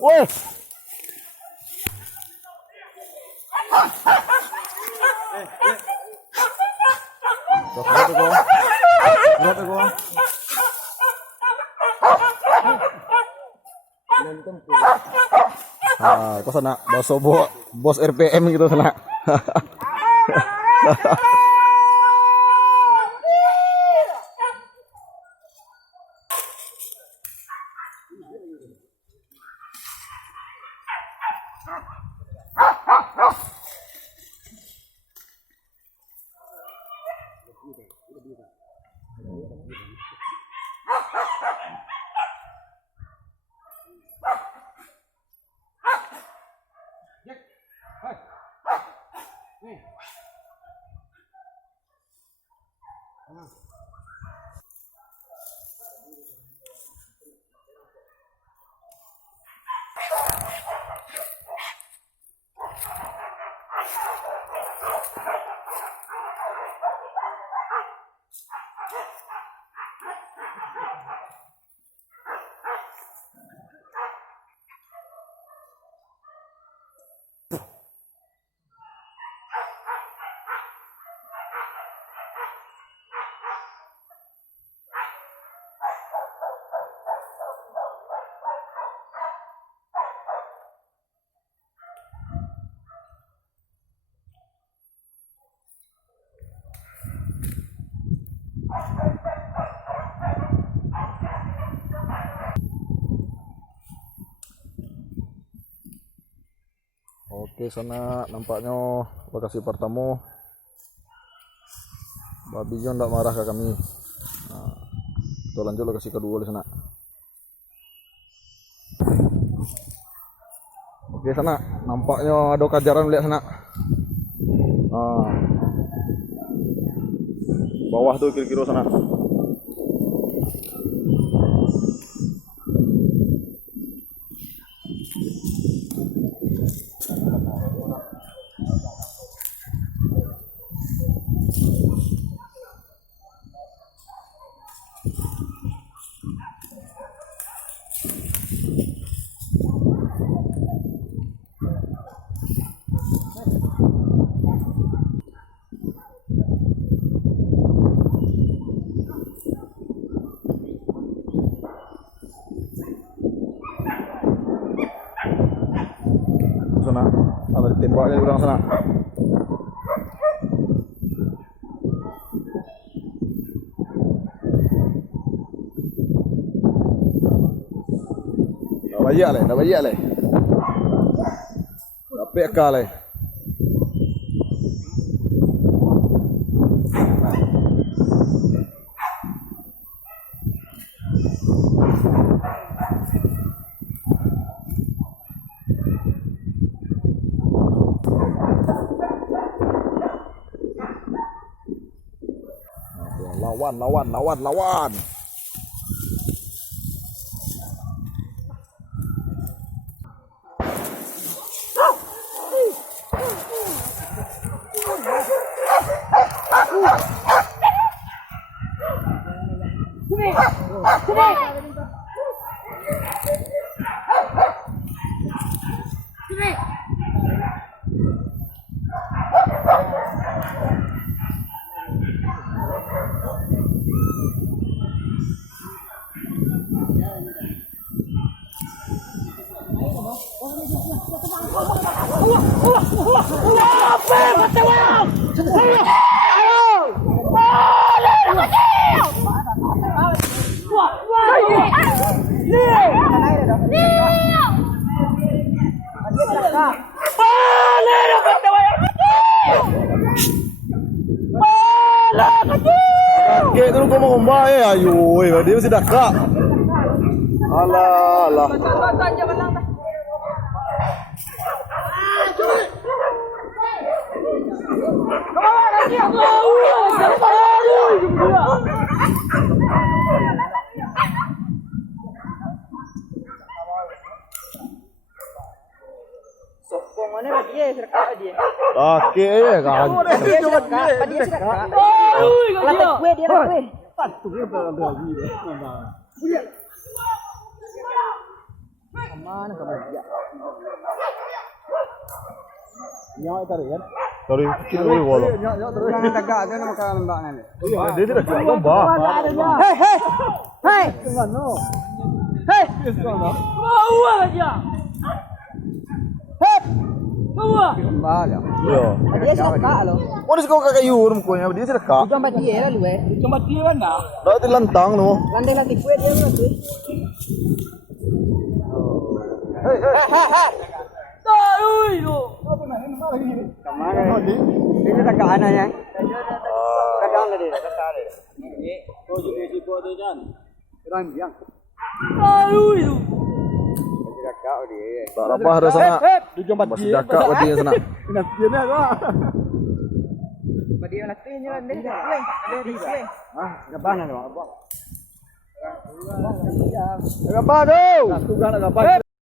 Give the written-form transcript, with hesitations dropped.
Woi. Ah, kau sana bos RPM gitu sana. Oke, sana nampaknya lokasi pertama babinya ndak marah ke kami. Nah, kita lanjut lokasi kedua di sana. Oke, sana nampaknya ada kajaran lihat sana. Nah, Bawah tuh kira-kira sana. Sana, ada tembaknya di belakang sana. Dah bayar leh. Dapat akal leh. Lawan. Kakek tu kau mau ngomba ayo, dia mesti dakak. Alah. Kakek ya kan. Tarik kecil dulu bola. Jangan tegak dia nak makan lembak ni. Dia tidak lomba. Hei. Hei. Bawa aja. Hei. Bawa. Lembak dia. Yo. Dia sedekah lo. Oh, dia kau kayu rumpunya. Dia sedekah. Itu tempat dia lah lu eh. Tempat dia mana? Dah di lantang tu. Lantai kue dia tu. Hei. Tahu itu. Kemana ni? Ini tegak anaknya. Tegak lah dia. Ni. Kau juga siapa tu kan? Orang biang. Tahu itu. Tegak dia. Tak apa ada sana. Masih dakak dia sana. Nak dia ni apa? Dia nak tanya lah dia. Dia. Ah, gapan nak apa? Gapan tu. Nak tukar nak gapan.